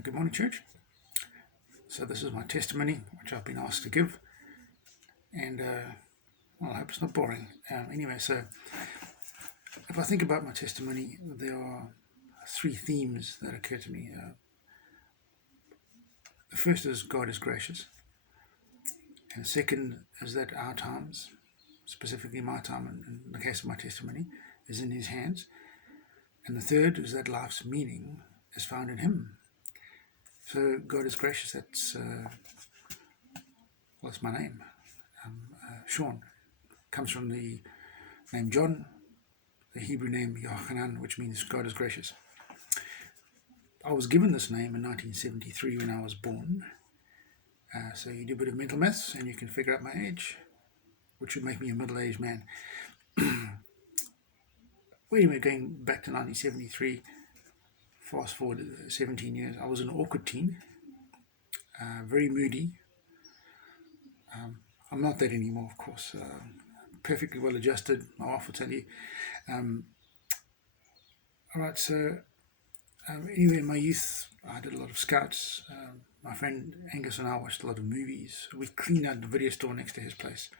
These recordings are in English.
Good morning, church. So this is my testimony, which I've been asked to give, and I hope it's not boring. Anyway, so if I think about my testimony, there are three themes that occur to me. The first is God is gracious, and second is that our times, specifically my time, in the case of my testimony, is in His hands, and the third is that life's meaning is found in Him. So God is gracious. That's my name. Sean comes from the name John, the Hebrew name Yochanan, which means God is gracious. I was given this name in 1973 when I was born. So you do a bit of mental maths and you can figure out my age, which would make me a middle-aged man. Well, anyway, going back to 1973, fast forward 17 years, I was an awkward teen, very moody. I'm not that anymore, of course. Perfectly well adjusted, my wife will tell you. All right, so anyway, in my youth, I did a lot of scouts. My friend Angus and I watched a lot of movies. We cleaned out the video store next to his place,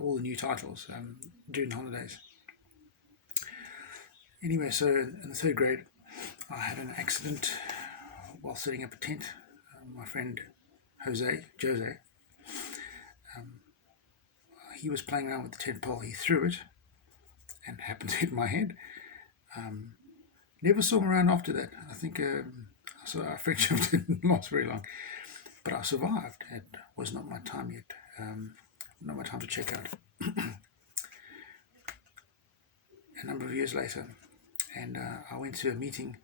all the new titles during holidays. Anyway, so in the third grade, I had an accident while setting up a tent. My friend Jose, he was playing around with the tent pole. He threw it and happened to hit my head. Never saw him around after that. I think so our friendship didn't last very long. But I survived. It was not my time yet. Not my time to check out. A number of years later, and I went to a meeting.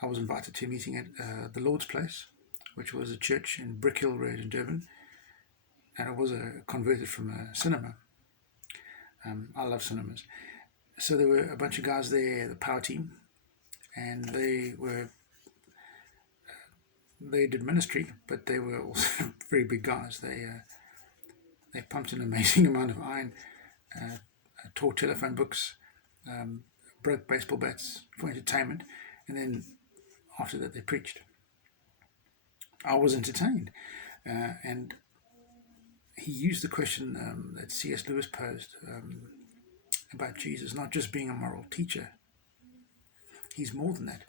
I was invited to a meeting at the Lord's Place, which was a church in Brick Hill Road in Durban. And it was converted from a cinema. I love cinemas. So there were a bunch of guys there, the power team, and they did ministry, but they were also very big guys. They pumped an amazing amount of iron, tore telephone books, broke baseball bats for entertainment, and then after that they preached. I was entertained, and he used the question that C.S. Lewis posed about Jesus not just being a moral teacher. He's more than that.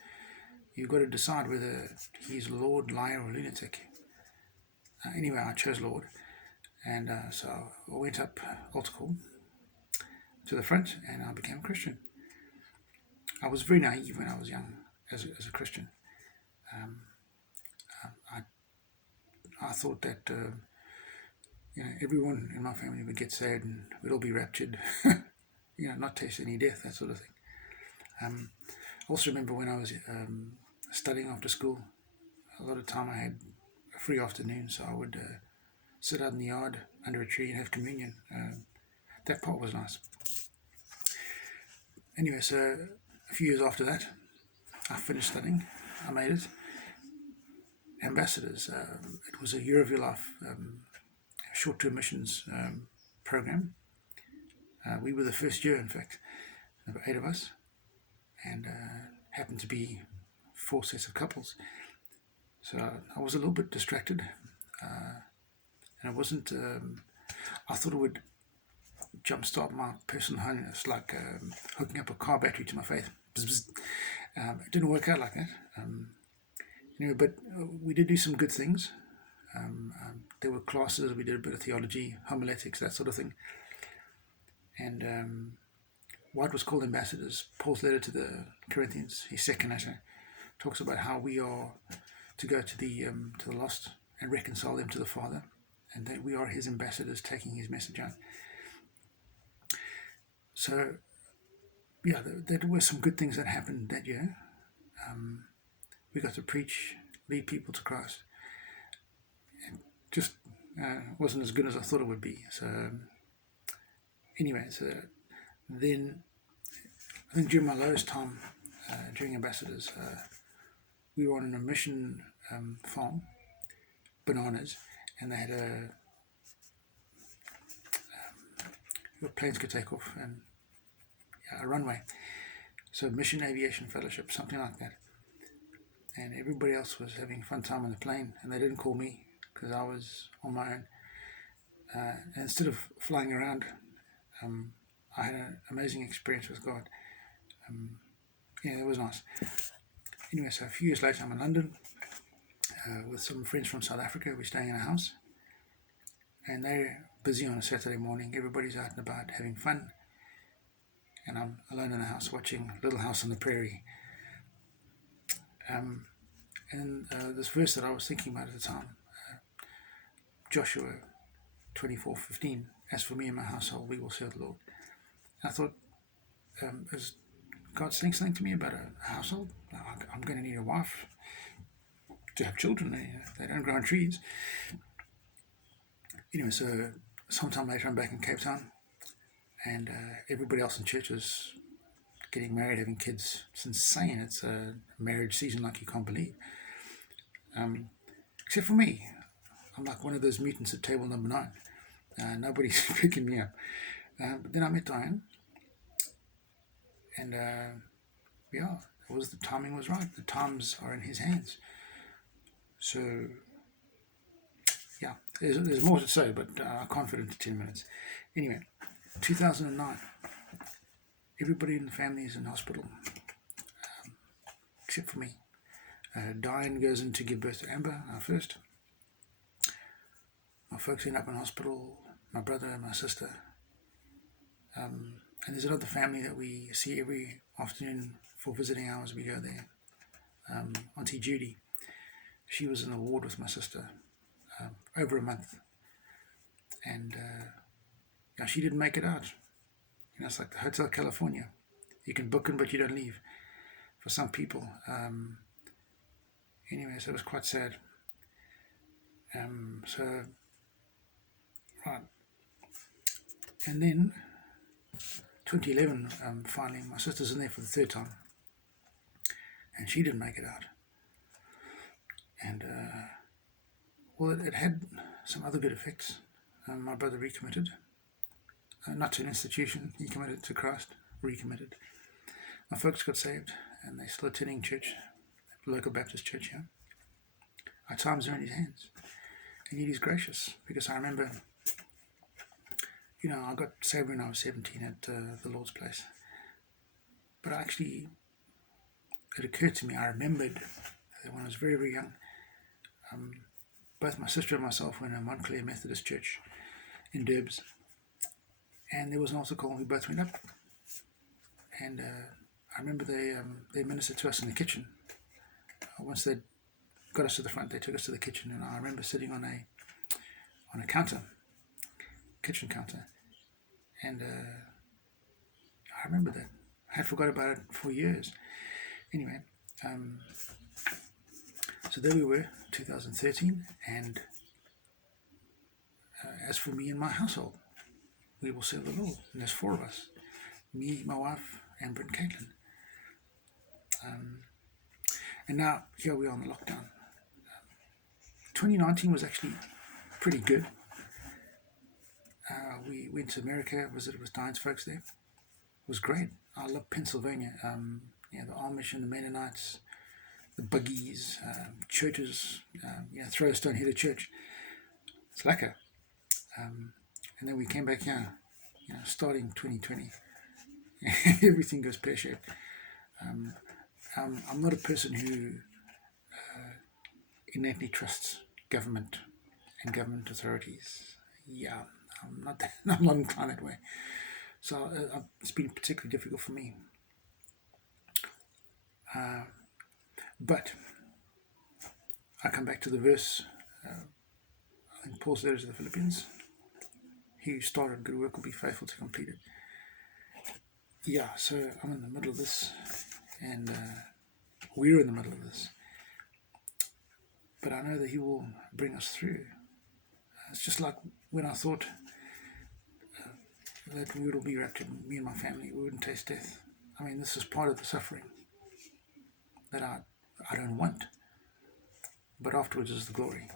You've got to decide whether he's Lord, liar, or lunatic. Anyway, I chose Lord, and so I went up altar call to the front, and I became a Christian. I was very naive when I was young as a Christian. I thought that everyone in my family would get saved and we'd all be raptured, not taste any death, that sort of thing. I also remember when I was studying after school, a lot of time I had a free afternoon, so I would sit out in the yard under a tree and have communion. That part was nice. Anyway, so a few years after that, I finished studying. I made it. Ambassadors. It was a Year of Your Life short-term missions program. We were the first year, in fact. There were 8 of us, and happened to be 4 sets of couples. So I was a little bit distracted, and it wasn't. I thought it would jumpstart my personal holiness, like hooking up a car battery to my faith. It didn't work out like that. Anyway, but we did do some good things. There were classes. We did a bit of theology, homiletics, that sort of thing. And why it was called Ambassadors, Paul's letter to the Corinthians, his second letter, talks about how we are to go to the lost and reconcile them to the Father, and that we are his ambassadors taking his message out. So, yeah, there were some good things that happened that year. We got to preach, lead people to Christ. It just wasn't as good as I thought it would be. So, anyway, so then I think during my lowest time, during Ambassadors, we were on a mission farm, bananas, and they had planes could take off and a runway. So Mission Aviation Fellowship, something like that. and everybody else was having a fun time on the plane, and they didn't call me because I was on my own. And instead of flying around, I had an amazing experience with God. It was nice. Anyway, so a few years later, I'm in London with some friends from South Africa. We're staying in a house, and they're busy on a Saturday morning. Everybody's out and about having fun, and I'm alone in the house watching Little House on the Prairie. And this verse that I was thinking about at the time, Joshua 24:15, as for me and my household, we will serve the Lord. I thought, is God saying something to me about a household? I'm going to need a wife to have children. They don't grow on trees. Anyway, so sometime later I'm back in Cape Town, and everybody else in church is getting married, having kids. It's insane. It's a marriage season like you can't believe. Except for me. I'm like one of those mutants at table number 9. Nobody's picking me up. But then I met Diane, and the timing was right. The times are in his hands. So, yeah, there's more to say, but I can't fit into 10 minutes. Anyway, 2009, everybody in the family is in hospital, except for me. Diane goes in to give birth to Amber, our first. My folks end up in hospital, my brother and my sister. And there's another family that we see every afternoon for visiting hours. We go there. Auntie Judy. She was in the ward with my sister over a month. And she didn't make it out. It's like the Hotel California. You can book in, but you don't leave. For some people. Anyway, so it was quite sad. Right. And then 2011, finally, my sister's in there for the 3rd time, and she didn't make it out. And it had some other good effects. My brother recommitted, not to an institution. He committed to Christ, recommitted. My folks got saved, and they're still attending church, local Baptist church here. Our times are in his hands, and yet he's gracious, because I remember, I got saved when I was 17 at the Lord's place. But it occurred to me, I remembered that when I was very, very young, both my sister and myself were in a Montclair Methodist church in Durbs, and there was an altar call, and we both went up. And I remember they ministered to us in the kitchen. Once they got us to the front, they took us to the kitchen, and I remember sitting on a counter, kitchen counter, and I remember that. I had forgot about it for years. Anyway, so there we were, 2013, and as for me and my household, we will serve the Lord. And there's 4 of us, me, my wife, Amber and Caitlin. And now here we are on the lockdown. 2019 was actually pretty good. We went to America, visited with Diane's folks there. It was great. I love Pennsylvania. The Amish and the Mennonites, the buggies, churches, throw a stone, hit a church. It's lekker. And then we came back here, starting 2020. Everything goes pear-shaped. I'm not a person who innately trusts government and government authorities. I'm not inclined that way. So it's been particularly difficult for me. But I come back to the verse, I think Paul's letter to the Philippians. He who started good work will be faithful to complete it. So I'm in the middle of this, and we're in the middle of this. But I know that he will bring us through. It's just like when I thought that we would all be raptured, me and my family, we wouldn't taste death. I mean, this is part of the suffering that I don't want. But afterwards is the glory.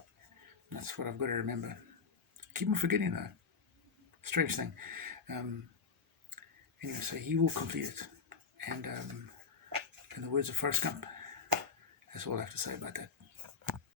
And that's what I've got to remember. Keep on forgetting though. Strange thing. So he will complete it. And in the words of Forrest Gump, That's all I have to say about that.